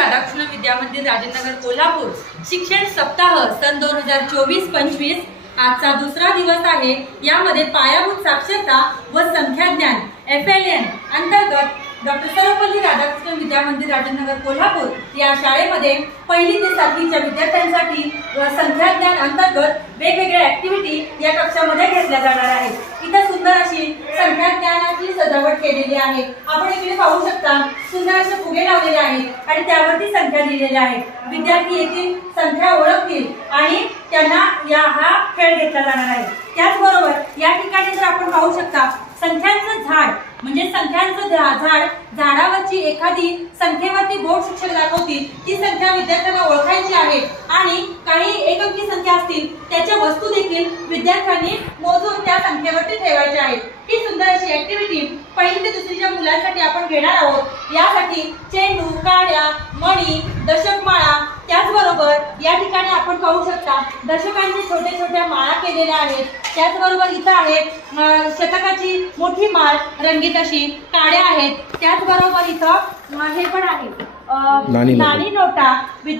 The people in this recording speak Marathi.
राधाकृष्ण विद्या मंदिर राजेंद्रनगर कोल्हापूर. शिक्षण सप्ताह सन दोन हजार चोवीस पंचवीस. आजचा दुसरा दिवस आहे. यामध्ये पायाभूत साक्षरता व संख्याज्ञान एफ एल एन अंतर्गत डॉक्टर सर्वपल्ली राधाकृष्ण विद्या मंदिर राजेंद्रनगर कोल्हापूर. या शाळेमध्ये पहिली ते सातवीच्या विद्यार्थ्यांसाठी व संख्याज्ञान अंतर्गत वेगवेगळ्या ऍक्टिव्हिटी या कक्षामध्ये घेतल्या जाणार आहेत. इथं सुंदर अशी सजावट केलेली आहे. आपण इकडे पाहू शकता सुंदर असे फुगे लावलेले आहेत आणि त्यावरती संख्या लिहिलेल्या आहेत विद्यार्थी येथील संख्या ओळखतील आणि त्यांना या हा खेळ घेतला जाणार आहे. त्याचबरोबर या ठिकाणी जर आपण पाहू शकता संख्यांचं झाड म्हणजे संख्यांचं झा- झाड झाडावरची एखादी संख्येवरती बोर्ड शिक्षक दाखवतील. ती संख्या विद्यार्थ्यांना ओळखायची आहे आणि वस्तू देखील विद्यार्थ्यांनी मोजून त्या संख्येवरती ठेवायच्या आहेत. ही सुंदर अशी ऍक्टिव्हिटी पहिली ते दुसरीच्या मुलांसाठी आपण घेणार आहोत. यासाठी चेंडू काड्या मणी दशकमाळा त्याचबरोबर या ठिकाणी आपण पाहू शकता दशकांची छोट्या छोट्या माळा केलेल्या आहेत. त्याचबरोबर इथं आहे अं, शतकाची मोठी माळ रंगीत अशी काड्या आहेत. त्याचबरोबर इथं हे पण आहे. नाणी नोटा. विद्या